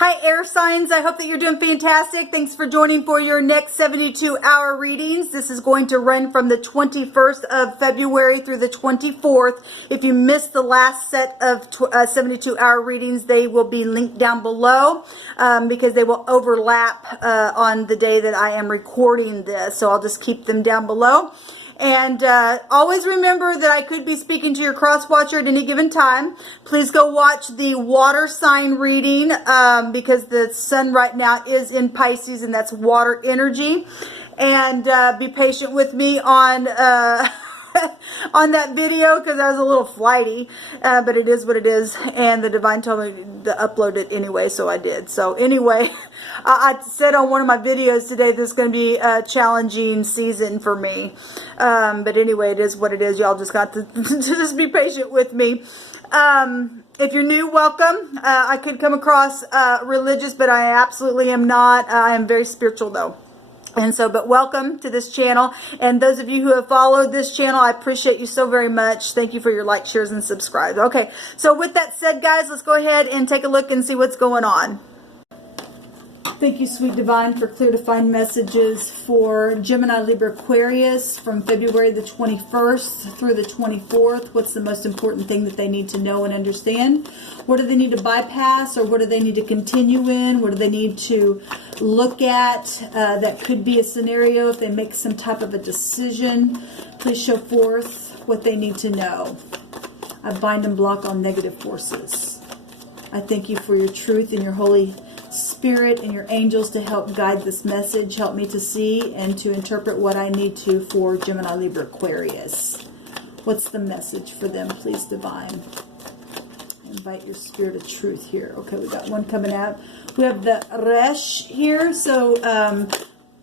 Hi air signs, I hope that you're doing fantastic. Thanks for joining for your next 72-hour readings. This is going to run from the 21st of February through the 24th. If you missed the last set of 72-hour readings, they will be linked down below because they will overlap on the day that I am recording this. So I'll just keep them down below. And always remember that I could be speaking to your cross watcher at any given time. Please go watch the water sign reading because the sun right now is in Pisces and that's water energy. And be patient with me on on that video because I was a little flighty, but it is what it is. And the divine told me to upload it anyway, so I did. So anyway, I said on one of my videos today this is going to be a challenging season for me. But anyway, it is what it is. Y'all just got to just be patient with me. If you're new, welcome. I could come across religious, but I absolutely am not. I am very spiritual though. And so, but welcome to this channel. And those of you who have followed this channel, I appreciate you so very much. Thank you for your likes, shares, and subscribes. Okay, so with that said, guys, let's go ahead and take a look and see what's going on. Thank you, Sweet Divine, for clear defined messages for Gemini, Libra, Aquarius from February the 21st through the 24th. What's the most important thing that they need to know and understand? What do they need to bypass, or what do they need to continue in? What do they need to look at? That could be a scenario if they make some type of a decision. Please show forth what they need to know. I bind and block all negative forces. I thank you for your truth and your Holy Spirit and your angels to help guide this message. Help me to see and to interpret what I need to for Gemini, Libra, Aquarius. What's the message for them, please, Divine? Invite your spirit of truth here. Okay, we got one coming out. We have the Resh here. So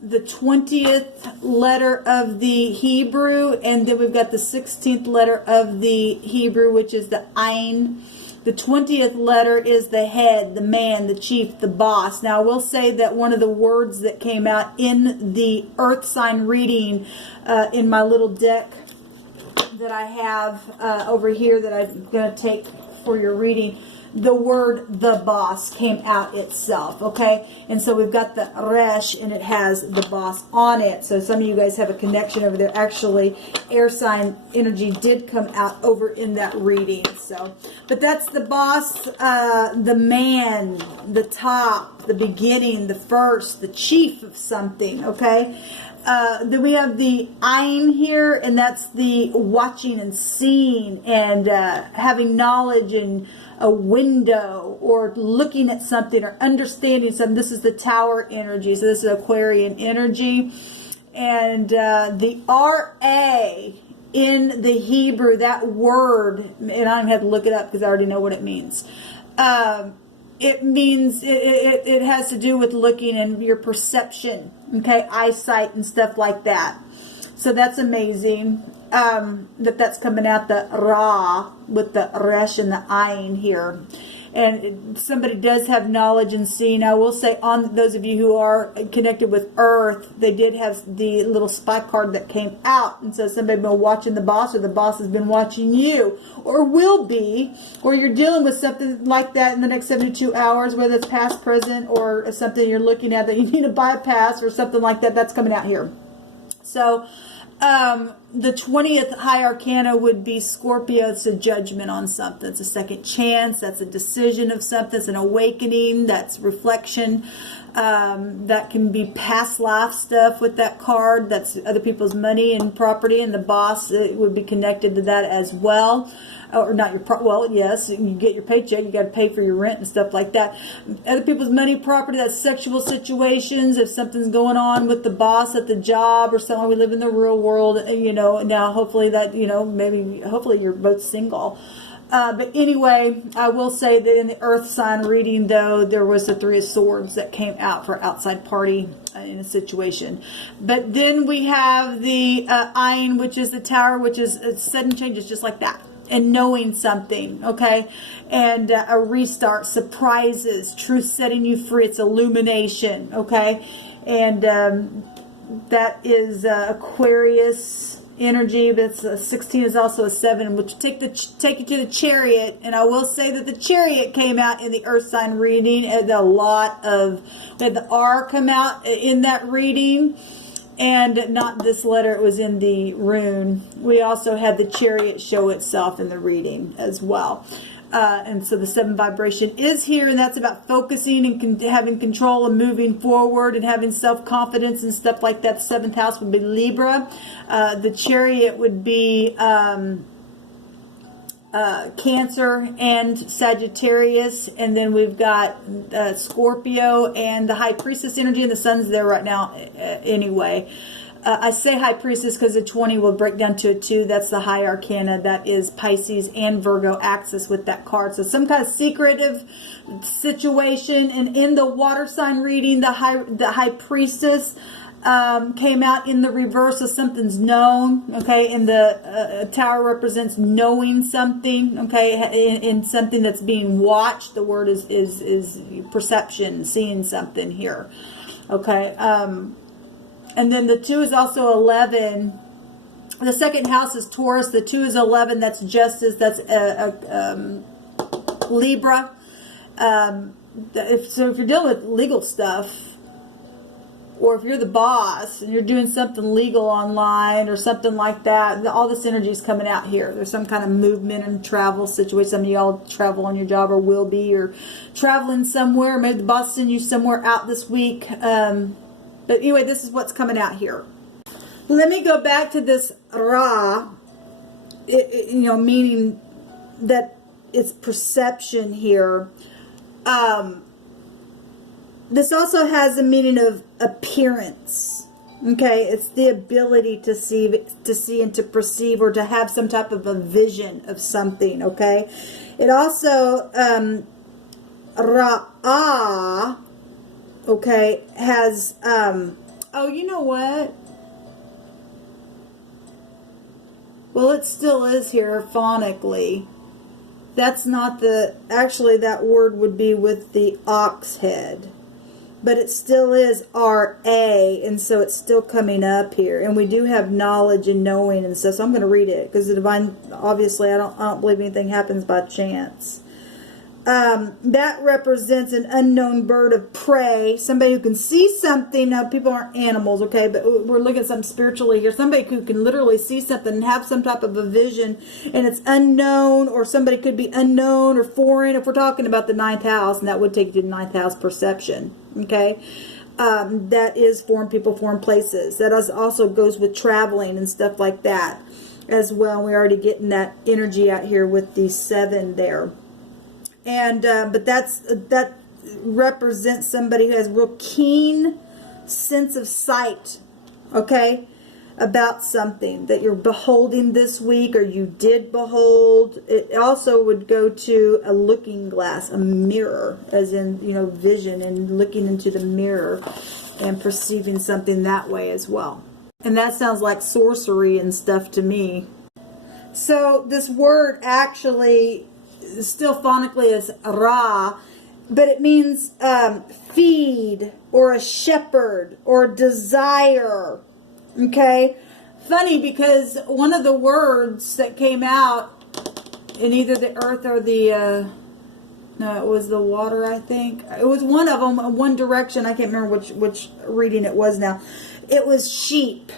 the 20th letter of the Hebrew, and then we've got the 16th letter of the Hebrew, which is the Ayin. The 20th letter is the head, the man, the chief, the boss. Now, I will say that one of the words that came out in the earth sign reading in my little deck that I have over here that I'm going to take for your reading, the word the boss came out itself, okay? And so we've got the Resh, and it has the boss on it. So some of you guys have a connection over there. Actually, air sign energy did come out over in that reading. So, but that's the boss, the man, the top, the beginning, the first, the chief of something, okay? Then we have the Ayin here, and that's the watching and seeing and having knowledge and a window or looking at something or understanding something. This is the Tower energy, so this is Aquarian energy. And the R-A in the Hebrew, that word, and I don't even have to look it up because I already know what it means. It means, it has to do with looking and your perception, okay, eyesight and stuff like that. So that's amazing that's coming out, the Ra with the Resh and the Ayin here. And somebody does have knowledge and seeing. I will say, on those of you who are connected with Earth, they did have the little spy card that came out. And so somebody been watching the boss, or the boss has been watching you, or will be, or you're dealing with something like that in the next 72 hours, whether it's past, present, or something you're looking at that you need to bypass or something like that. That's coming out here. So the 20th high arcana would be Scorpio. It's a judgment on something. It's a second chance. That's a decision of something. It's an awakening. That's reflection. That can be past life stuff with that card. That's other people's money and property, and the boss would be connected to that as well. Or not your, well, yes, you get your paycheck, you got to pay for your rent and stuff like that. Other people's money, property, that's sexual situations. If something's going on with the boss at the job or something, we live in the real world, you know. Now, hopefully that, you know, maybe, hopefully you're both single. But anyway, I will say that in the earth sign reading, though, there was the Three of Swords that came out for outside party in a situation. But then we have the Ayin, which is the Tower, which is sudden changes just like that. And knowing something, okay? And a restart, surprises, truth setting you free. It's illumination, okay? And that is Aquarius energy, but it's 16 is also a 7, which take you to the Chariot. And I will say that the Chariot came out in the Earth sign reading, and a lot of the R come out in that reading, and not this letter. It was in the rune. We also had the Chariot show itself in the reading as well. And so the 7 vibration is here, and that's about focusing and having control and moving forward and having self-confidence and stuff like that. The 7th house would be Libra. The Chariot would be Cancer and Sagittarius. And then we've got Scorpio and the High Priestess energy, and the Sun's there right now anyway. I say High Priestess because the 20 will break down to a 2. That's the High Arcana. That is Pisces and Virgo axis with that card. So some kind of secretive situation. And in the water sign reading, the High Priestess came out in the reverse, so something's known. Okay, and the Tower represents knowing something. Okay, in something that's being watched. The word is perception, seeing something here. Okay. And then the 2 is also 11. The 2nd house is Taurus. The 2 is 11. That's justice. That's Libra. So if you're dealing with legal stuff, or if you're the boss and you're doing something legal online or something like that, all this energy is coming out here. There's some kind of movement and travel situation. Some of y'all travel on your job or will be, or traveling somewhere. Maybe the boss sent you somewhere out this week. But anyway, this is what's coming out here. Let me go back to this Ra, meaning that it's perception here. This also has a meaning of appearance. Okay, it's the ability to see and to perceive, or to have some type of a vision of something. Okay, it also Ra'ah. Okay, has, oh, you know what? Well, it still is here phonically. That's not actually that word would be with the ox head. But it still is R-A, and so it's still coming up here. And we do have knowledge and knowing and stuff, so I'm going to read it. Because the divine, obviously, I don't believe anything happens by chance. That represents an unknown bird of prey, somebody who can see something. Now, people aren't animals, okay, but we're looking at something spiritually here. Somebody who can literally see something and have some type of a vision, and it's unknown, or somebody could be unknown or foreign, if we're talking about the 9th house, and that would take you to the 9th house perception, okay? That is foreign people, foreign places. That also goes with traveling and stuff like that as well. We're already getting that energy out here with the 7 there. And but that represents somebody who has real keen sense of sight, okay, about something that you're beholding this week, or you did behold. It also would go to a looking glass, a mirror, as in, vision, and looking into the mirror and perceiving something that way as well. And that sounds like sorcery and stuff to me. So this word actually still phonically is Ra, but it means feed, or a shepherd, or desire. Okay, funny, because one of the words that came out in either the earth or the no, it was the water, I think. It was one of them, one direction. I can't remember which reading it was now. It was sheep.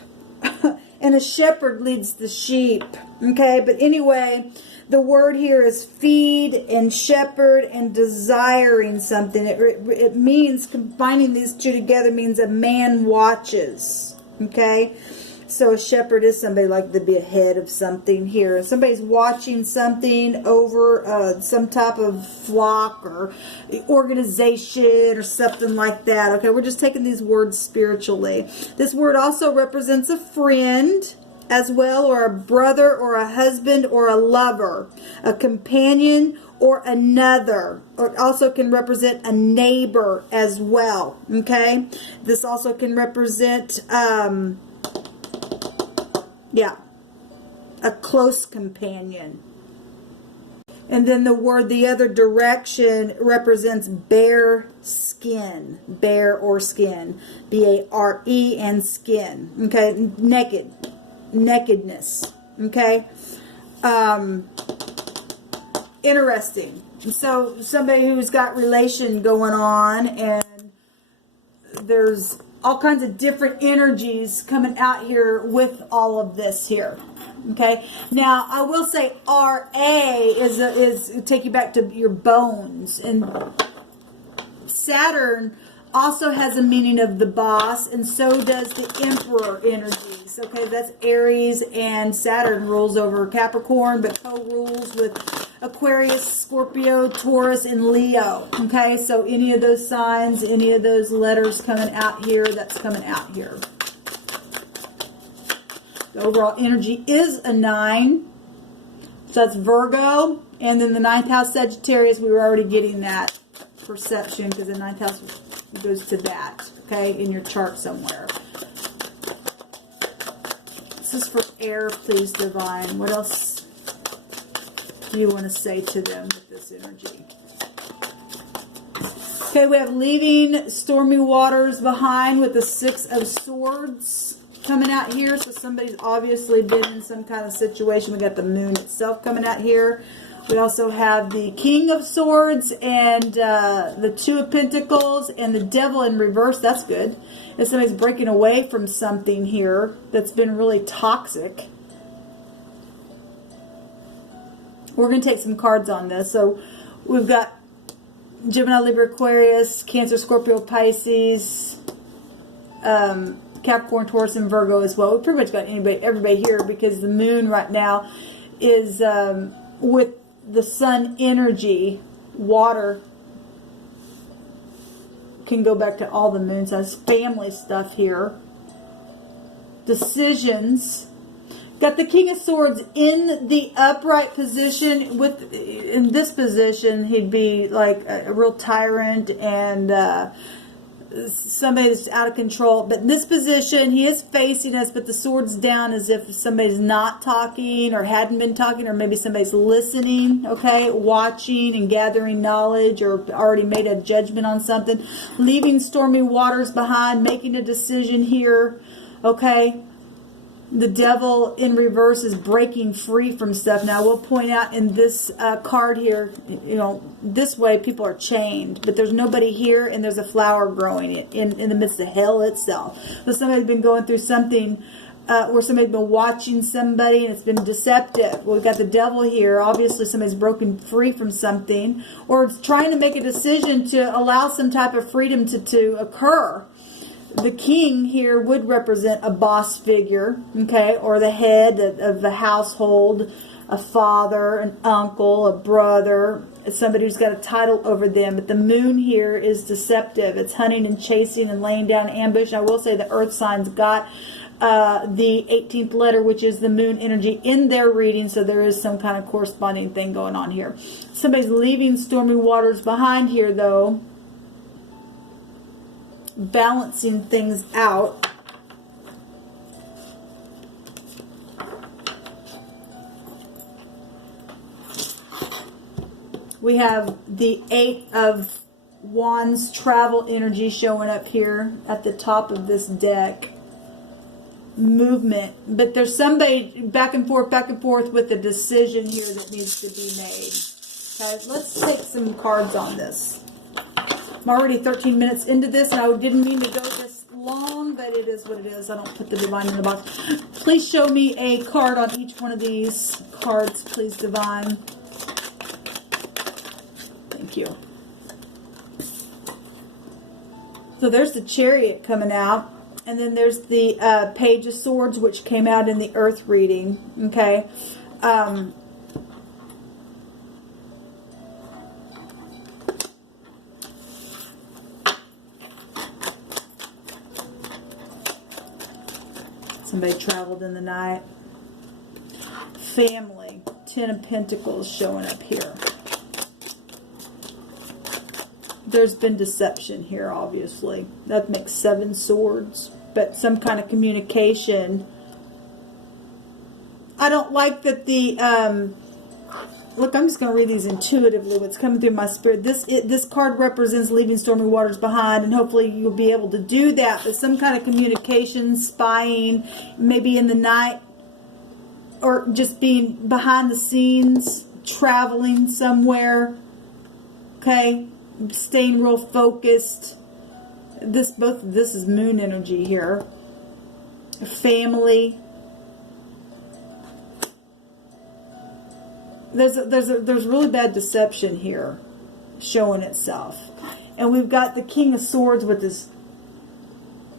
And a shepherd leads the sheep. Okay, but anyway, the word here is feed and shepherd and desiring something. It means, combining these two together means a man watches. Okay, so a shepherd is somebody like to be ahead of something here. Somebody's watching something over some type of flock or organization or something like that. Okay, we're just taking these words spiritually. This word also represents a friend as well, or a brother, or a husband, or a lover, a companion, or another. Or it also can represent a neighbor as well. Okay, this also can represent a close companion. And then the other direction represents bare skin, bare or skin, B-A-R-E, and skin. Okay, naked. nakedness. Okay. Interesting. So somebody who's got relation going on, and there's all kinds of different energies coming out here with all of this here. Okay. Now I will say RA is take you back to your bones, and Saturn also has a meaning of the boss, and so does the Emperor energies. Okay, that's Aries, and Saturn rules over Capricorn, but co-rules with Aquarius, Scorpio, Taurus, and Leo. Okay, so any of those signs, any of those letters coming out here, that's coming out here. The overall energy is a 9. So that's Virgo, and then the 9th house Sagittarius, we were already getting that perception because the 9th house goes to that, okay, in your chart somewhere. This is for air, please, Divine. What else do you want to say to them with this energy? Okay, we have leaving stormy waters behind with the 6 of Swords coming out here. So somebody's obviously been in some kind of situation. We got the moon itself coming out here. We also have the King of Swords and the 2 of Pentacles and the Devil in reverse. That's good. If somebody's breaking away from something here that's been really toxic. We're going to take some cards on this. So we've got Gemini, Libra, Aquarius, Cancer, Scorpio, Pisces, Capricorn, Taurus, and Virgo as well. We pretty much got everybody here because the moon right now is with the sun energy. Water can go back to all the moon signs. Family stuff here. Decisions. Got the King of Swords in the upright position. In this position, he'd be like a real tyrant and somebody that's out of control. But in this position, he is facing us, but the sword's down as if somebody's not talking or hadn't been talking, or maybe somebody's listening, okay, watching and gathering knowledge, or already made a judgment on something. Leaving stormy waters behind, making a decision here, okay. The Devil in reverse is breaking free from stuff. Now, we'll point out in this card here, you know, this way people are chained, but there's nobody here, and there's a flower growing in the midst of hell itself. So somebody's been going through something where somebody's been watching somebody, and it's been deceptive. Well, we've got the Devil here. Obviously, somebody's broken free from something, or it's trying to make a decision to allow some type of freedom to occur. The King here would represent a boss figure, okay, or the head of the household, a father, an uncle, a brother, somebody who's got a title over them. But the moon here is deceptive. It's hunting and chasing and laying down ambush. I will say the earth signs got the 18th letter, which is the moon energy, in their reading, so there is some kind of corresponding thing going on here. Somebody's leaving stormy waters behind here, though. Balancing things out. We have the 8 of Wands travel energy showing up here at the top of this deck. Movement. But there's somebody back and forth with a decision here that needs to be made. Okay, let's take some cards on this. I'm already 13 minutes into this, and I didn't mean to go this long, but it is what it is. I don't put the Divine in the box. Please show me a card on each one of these cards, please, Divine. Thank you. So there's the Chariot coming out, and then there's the Page of Swords, which came out in the Earth reading. Okay. Somebody traveled in the night. Family. 10 of Pentacles showing up here. There's been deception here, obviously. That makes 7 swords. But some kind of communication. I don't like that the... look, I'm just going to read these intuitively, what's coming through my spirit. This card represents leaving stormy waters behind, and hopefully you'll be able to do that. But some kind of communication, spying, maybe in the night, or just being behind the scenes, traveling somewhere, okay, staying real focused. Both of this is moon energy here. Family. There's really bad deception here showing itself. And we've got the King of Swords with his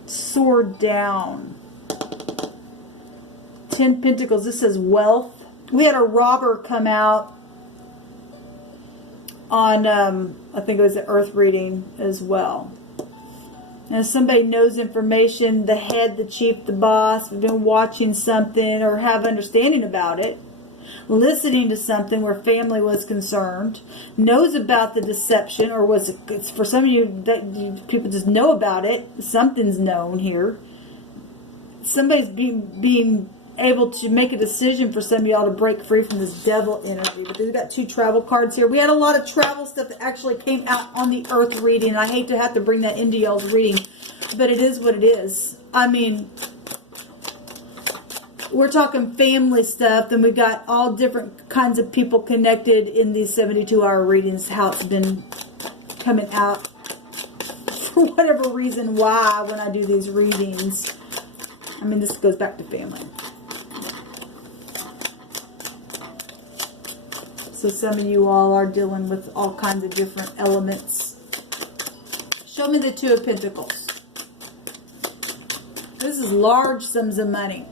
sword down. 10 Pentacles. This is wealth. We had a robber come out on, I think it was the Earth reading as well. And if somebody knows information, the head, the chief, the boss, we've been watching something or have understanding about it, listening to something where family was concerned, knows about the deception, or it's for some of you that people just know about it. Something's known here. Somebody's being able to make a decision for some of y'all to break free from this devil energy. But we've got 2 travel cards here. We had a lot of travel stuff that actually came out on the Earth reading. And I hate to have to bring that into y'all's reading, but it is what it is. I mean, we're talking family stuff, and we got all different kinds of people connected in these 72-hour readings, how it's been coming out for whatever reason, why when I do these readings. I mean, this goes back to family. So some of you all are dealing with all kinds of different elements. Show me the 2 of Pentacles. This is large sums of money.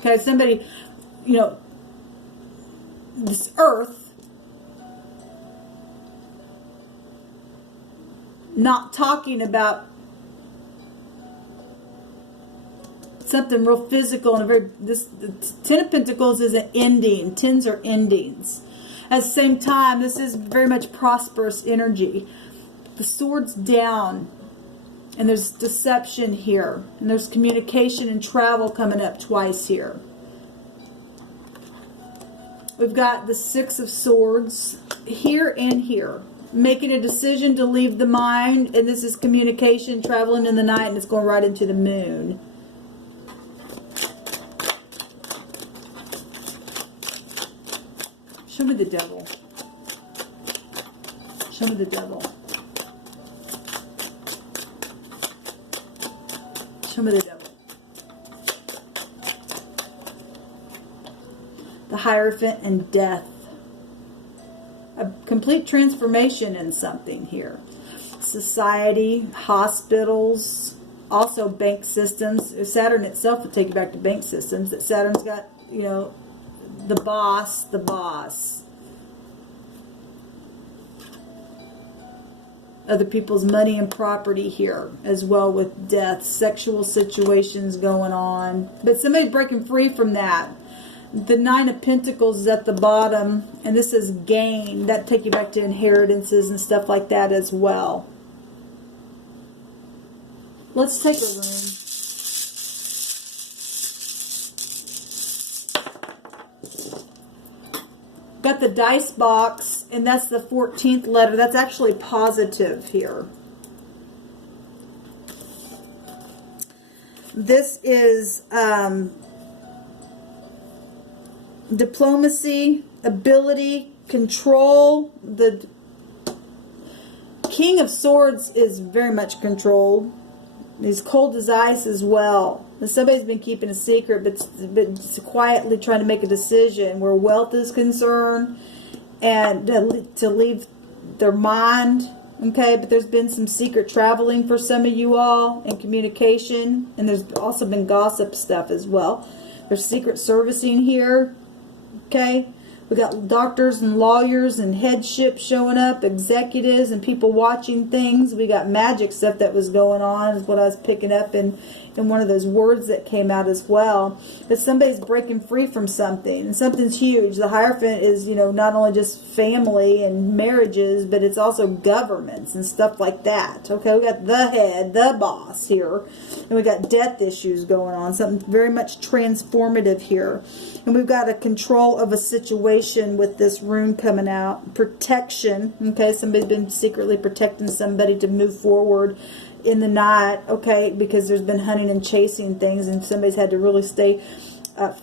Okay, somebody, you know, this earth, not talking about something real physical, and the 10 of Pentacles is an ending. 10s are endings. At the same time, this is very much prosperous energy. The sword's down, and there's deception here, and there's communication and travel coming up twice here. We've got the 6 of Swords here and here. Making a decision to leave the mind, and this is communication, traveling in the night, and it's going right into the moon. Show me the devil. Show me the devil. Show me the devil. The Hierophant and death. A complete transformation in something here. Society, hospitals, also bank systems. Saturn itself will take you back to bank systems. That Saturn's got, you know, the boss. Other people's money and property here as well, with death, sexual situations going on. But somebody's breaking free from that. The 9 of Pentacles is at the bottom, and this is gain. That take you back to inheritances and stuff like that as well. Let's take a room. Got the dice box, and that's the 14th letter. That's actually positive here. This is diplomacy, ability, control. The King of Swords is very much controlled. He's cold as ice as well. And somebody's been keeping a secret, but quietly trying to make a decision where wealth is concerned, and to leave their mind. Okay, but there's been some secret traveling for some of you all, and communication, and there's also been gossip stuff as well. There's secret servicing here. Okay, we got doctors and lawyers and headship showing up, executives and people watching things. We got magic stuff that was going on, is what I was picking up in one of those words that came out as well. That somebody's breaking free from something, and something's huge. The Hierophant is, you know, not only just family and marriages, but it's also governments and stuff like that. Okay, we got the head, the boss here, and we got death issues going on. Something very much transformative here. And we've got a control of a situation with this rune coming out. Protection. Okay, somebody's been secretly protecting somebody to move forward in the night. Okay, because there's been hunting and chasing things, and somebody's had to really stay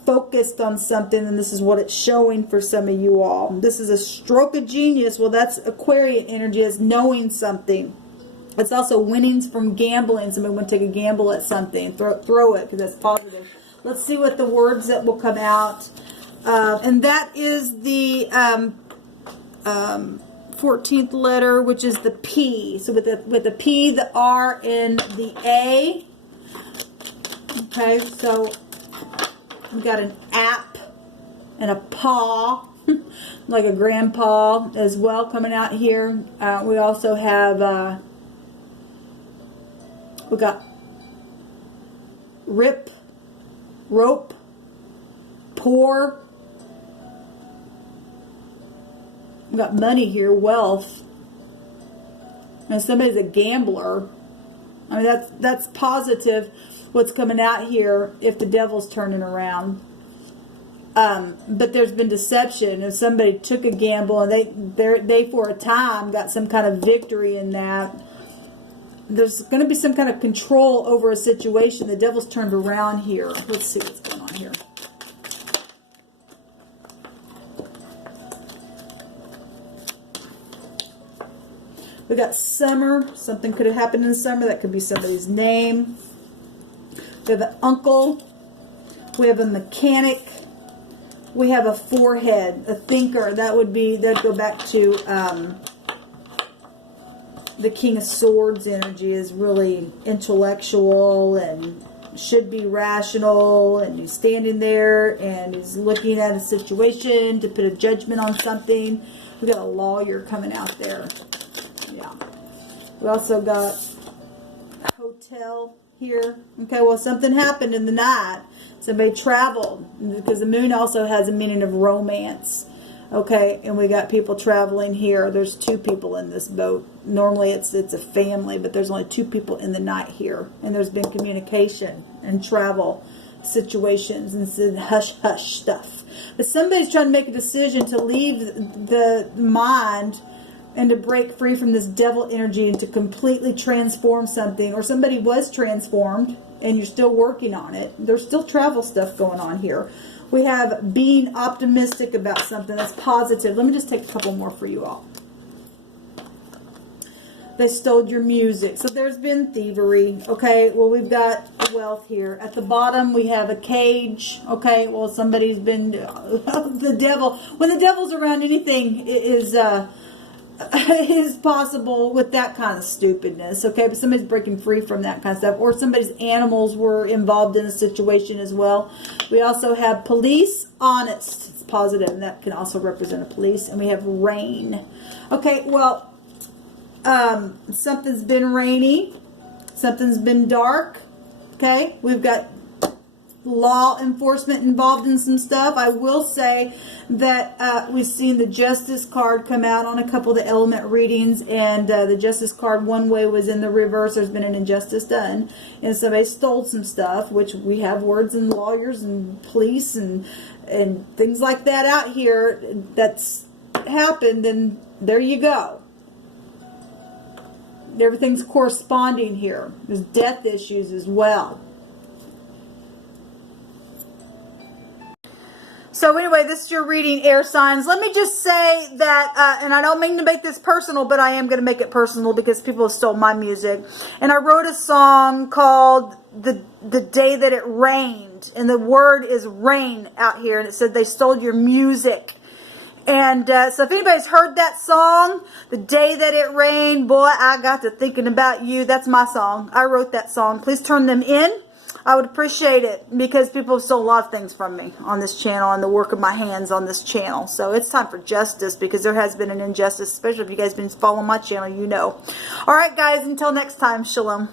focused on something, and this is what it's showing for some of you all. This is a stroke of genius. Well, that's Aquarian energy, is knowing something. It's also winnings from gambling. Somebody want to take a gamble at something, throw it, because that's positive. Let's see what the words that will come out. And that is the 14th letter, which is the P. So with the P, the R, and the A. Okay, so we got an app and a paw, like a grandpa as well, coming out here. We also have we got rip, rope, pour. We got money here, wealth. And somebody's a gambler. I mean, that's positive. What's coming out here if the devil's turning around. But there's been deception. If somebody took a gamble and they for a time got some kind of victory in that, there's going to be some kind of control over a situation. The devil's turned around here. Let's see what's going on here. We got summer. Something could have happened in the summer. That could be somebody's name. We have an uncle. We have a mechanic. We have a forehead, a thinker. That'd go back to the King of Swords energy, is really intellectual and should be rational, and he's standing there and he's looking at a situation to put a judgment on something. We got a lawyer coming out there. Yeah. We also got a hotel here. Okay, well, something happened in the night. Somebody traveled, because the moon also has a meaning of romance. Okay, and we got people traveling here. There's 2 people in this boat. Normally it's a family, but there's only 2 people in the night here. And there's been communication and travel situations and hush-hush stuff. But somebody's trying to make a decision to leave the mind and to break free from this devil energy and to completely transform something. Or somebody was transformed and you're still working on it. There's still travel stuff going on here. We have being optimistic about something. That's positive. Let me just take a couple more for you all. They stole your music. So there's been thievery. Okay, well, we've got wealth here. At the bottom, we have a cage. Okay, well, somebody's been... the devil. When the devil's around, anything is possible with that kind of stupidness. Okay, but somebody's breaking free from that kind of stuff. Or somebody's animals were involved in a situation as well. We also have police, honest. It's positive, and that can also represent a police. And we have rain. Okay, well, something's been rainy. Something's been dark. Okay, we've got law enforcement involved in some stuff. I will say that we've seen the Justice card come out on a couple of the element readings, and the Justice card one way was in the reverse. There's been an injustice done, and somebody stole some stuff, which we have words and lawyers and police and things like that out here that's happened, and there you go. Everything's corresponding here. There's death issues as well. So anyway, this is your reading, air signs. Let me just say that, and I don't mean to make this personal, but I am going to make it personal because people have stole my music. And I wrote a song called The Day That It Rained. And the word is rain out here. And it said they stole your music. And so if anybody's heard that song, The Day That It Rained, boy, I got to thinking about you. That's my song. I wrote that song. Please turn them in. I would appreciate it, because people have stolen a lot of things from me on this channel and the work of my hands on this channel. So it's time for justice, because there has been an injustice, especially if you guys have been following my channel, you know. All right, guys, until next time, shalom.